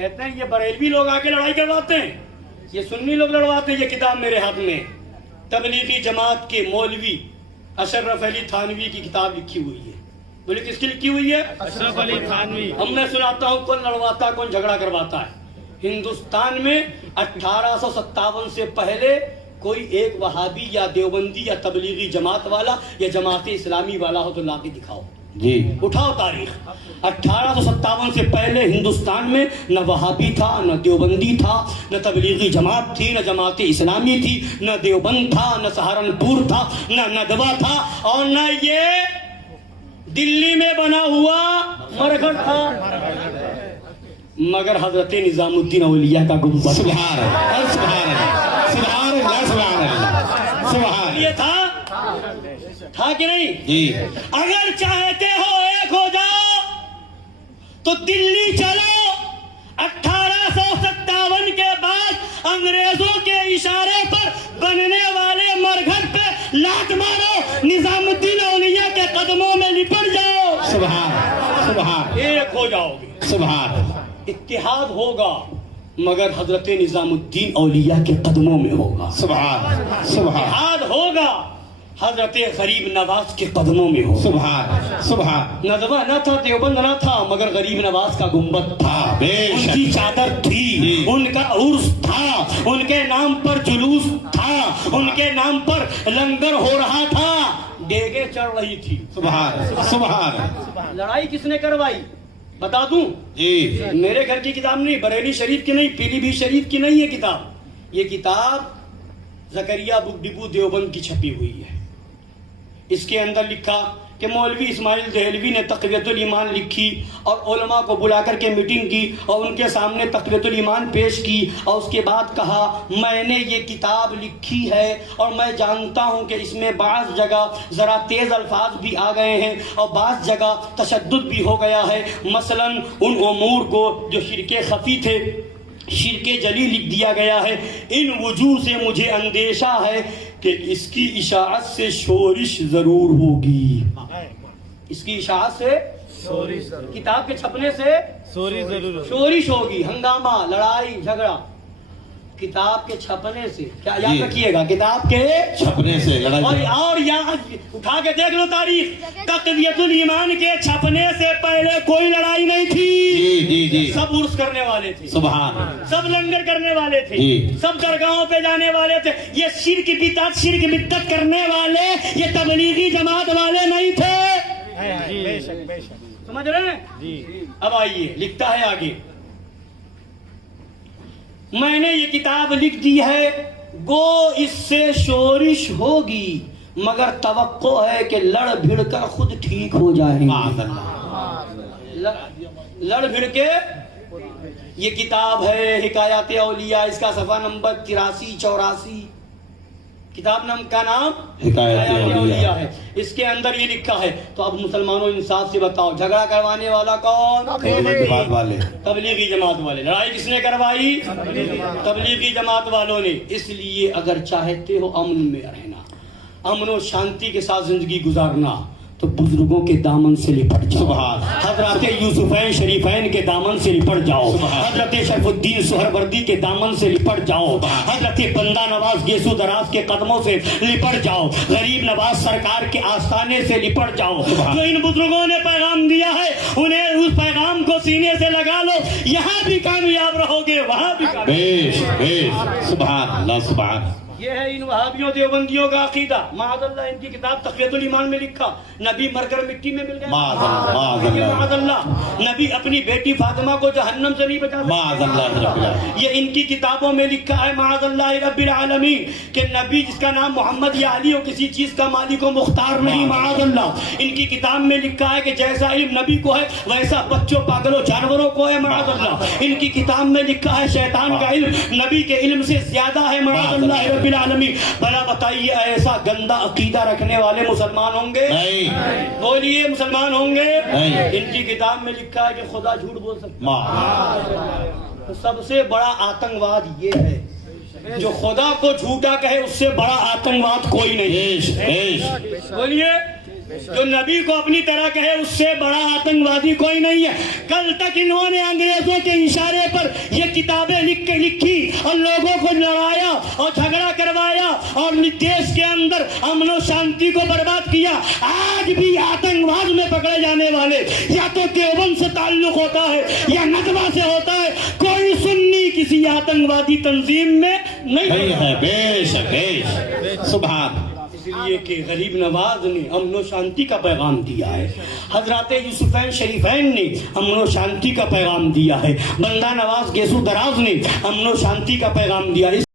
کہتے ہیں یہ بریلوی لوگ آ کے لڑائی کرواتے ہیں، یہ سنی لوگ لڑواتے ہیں. یہ کتاب میرے ہاتھ میں تبلیغی جماعت کے مولوی اشرف علی تھانوی کی کتاب لکھی ہوئی ہے. بولے کس کی لکھی ہوئی ہے؟ اشرف علی تھانوی. ہم میں سناتا ہوں کون لڑواتا کون جھگڑا کرواتا ہے. ہندوستان میں 1857 سے پہلے کوئی ایک وہابی یا دیوبندی یا تبلیغی جماعت والا یا جماعت اسلامی والا ہو تو لا کے دکھاؤ جی. اٹھاؤ تاریخ. 1857 سے پہلے ہندوستان میں نہ وہابی تھا، نہ دیوبندی تھا، نہ تبلیغی جماعت تھی، نہ جماعت اسلامی تھی، نہ دیوبند تھا، نہ سہارنپور تھا، نہ ندوہ تھا، اور نہ یہ دلی میں بنا ہوا مرگھٹ تھا، مگر حضرت نظام الدین اولیاء کا گنبد. سبحان اللہ سبحان اللہ سبحان اللہ سبحان اللہ سبحان. یہ تھا کہ نہیں؟ جی. اگر چاہتے ہو ایک ہو جاؤ تو دلی چلو. 1857 کے بعد انگریزوں کے اشارے پر بننے والے مرگھٹ پہ لات مارو، نظام الدین اولیاء کے قدموں میں لپٹ جاؤ. سبحان سبحان ایک ہو جاؤ گے. سبحان. اتحاد ہوگا مگر حضرت نظام الدین اولیاء کے قدموں میں ہوگا. سبحان سبحان. اتحاد ہوگا حضرت غریب نواز کے قدموں میں ہوگا. سبحان سبحان. ندوہ نہ تھا، دیوبند نہ تھا، مگر غریب نواز کا گنبد تھا. بے ان شک. کی چادر تھی، ان کا عرس تھا، ان کے نام پر جلوس تھا، ان کے نام پر لنگر ہو رہا تھا، ڈیگیں چڑھ رہی تھی. سبحان سبحان. لڑائی کس نے کروائی بتا دوں؟ جی. میرے گھر کی کتاب نہیں، بریلی شریف کی نہیں، پیلی بھی شریف کی نہیں. یہ کتاب زکریا بک ڈپو دیوبند کی چھپی ہوئی ہے. اس کے اندر لکھا کہ مولوی اسماعیل دہلوی نے تقویت الایمان لکھی اور علماء کو بلا کر کے میٹنگ کی اور ان کے سامنے تقویت الایمان پیش کی اور اس کے بعد کہا میں نے یہ کتاب لکھی ہے اور میں جانتا ہوں کہ اس میں بعض جگہ ذرا تیز الفاظ بھی آ گئے ہیں اور بعض جگہ تشدد بھی ہو گیا ہے. مثلا ان امور کو جو شرک خفی تھے شرک جلی لکھ دیا گیا ہے. ان وجوہ سے مجھے اندیشہ ہے کہ اس کی اشاعت سے شورش ضرور ہوگی. اس کی اشاعت سے کتاب کے چھپنے سے شورش ہوگی، ہنگامہ، لڑائی جھگڑا. کتاب کے چھپنے سے کیا یاد رکھیے گا؟ کتاب کے چھپنے سے لڑائی. اور یاد اٹھا کے دیکھ لو تاریخ، تقویت الایمان کے چھپنے سے پہلے کوئی لڑائی نہیں تھی. جی جی جی. سب عرس کرنے والے تھے، سبحان. سب لنگر کرنے والے تھے، جی. سب درگاہوں پہ جانے والے تھے. یہ شرک بدعت کرنے والے یہ تبلیغی جماعت والے نہیں تھے. سمجھ رہے ہیں؟ اب آئیے لکھتا ہے آگے، میں نے یہ کتاب لکھ دی ہے، گو اس سے شورش ہوگی مگر توقع ہے کہ لڑ بھڑ کر خود ٹھیک ہو جائیں گے. لڑ بھڑ کے. یہ کتاب ہے حکایات اولیاء، اس کا صفحہ نمبر 83-84. کتاب نام کا نام حکایات اولیاء ہے. اس کے اندر یہ لکھا ہے. تو اب مسلمانوں انصاف سے بتاؤ، جھگڑا کروانے والا کون؟ تبلیغی جماعت والے. لڑائی کس نے کروائی؟ تبلیغی جماعت والوں نے. اس لیے اگر چاہتے ہو امن میں رہنا، امن و شانتی کے ساتھ زندگی گزارنا، تو بزرگوں کے دامن سے لپٹ جاؤ. سبحان. حضرات یوسفین شریفین کے دامن سے لپٹ جاؤ. حضرت شرف الدین سہروردی کے دامن سے لپٹ جاؤ. حضرت بندہ نواز گیسو دراز کے قدموں سے لپٹ جاؤ. غریب نواز سرکار کے آستانے سے لپٹ جاؤ. جو ان بزرگوں نے پیغام دیا ہے انہیں اس پیغام کو سینے سے لگا لو. یہاں بھی کامیاب رہو گے، وہاں بھی کامیاب. سبحان اللہ سبحان. یہ ہے ان وہابیوں دیوبندیوں کا عقیدہ. معاذ اللہ ان کی کتاب تقویت الایمان میں لکھا نبی مر کر مٹی میں مل گئے. معاذ اللہ. نبی اپنی بیٹی فاطمہ کو جہنم سے نہیں بچا سکتے. یہ ان کی کتابوں میں لکھا ہے معاذ اللہ رب العالمین کہ نبی جس کا نام محمد یا علی ہو کسی چیز کا مالک و مختار نہیں. معاذ اللہ. ان کی کتاب میں لکھا ہے کہ جیسا علم نبی کو ہے ویسا بچوں پاگلوں جانوروں کو ہے. معاذ اللہ. ان کی کتاب میں لکھا ہے شیطان کا علم نبی کے علم سے زیادہ ہے. معاذ اللہ رب العالمین. بھلا بتائیے ایسا گندا عقیدہ رکھنے والے مسلمان ہوں گے؟ نہیں. بولیے مسلمان ہوں گے؟ نہیں. ان کی کتاب میں لکھا ہے کہ خدا جھوٹ بول سکتا ہے. تو سب سے بڑا آتنکواد یہ ہے جو خدا کو جھوٹا کہے، اس سے بڑا آتنکواد کوئی نہیں. بولیے جو نبی کو اپنی طرح کہے اس سے بڑا آتنکوادی کوئی نہیں ہے. کل تک انہوں نے انگریزوں کے اشارے پر یہ کتابیں لکھی اور لوگوں کو لڑایا اور جھگڑا کروایا اور دیش کے اندر امن و شانتی کو برباد کیا. آج بھی آتنکواد میں پکڑے جانے والے یا تو دیوبند سے تعلق ہوتا ہے یا ندوہ سے ہوتا ہے. کوئی سنی کسی آتنکوادی تنظیم میں نہیں ہے. بے شک سبحان. اس لیے کہ غریب نواز نے امن و شانتی کا پیغام دیا ہے. حضرات یوسفین شریفین نے امن و شانتی کا پیغام دیا ہے. بندہ نواز گیسو دراز نے امن و شانتی کا پیغام دیا ہے.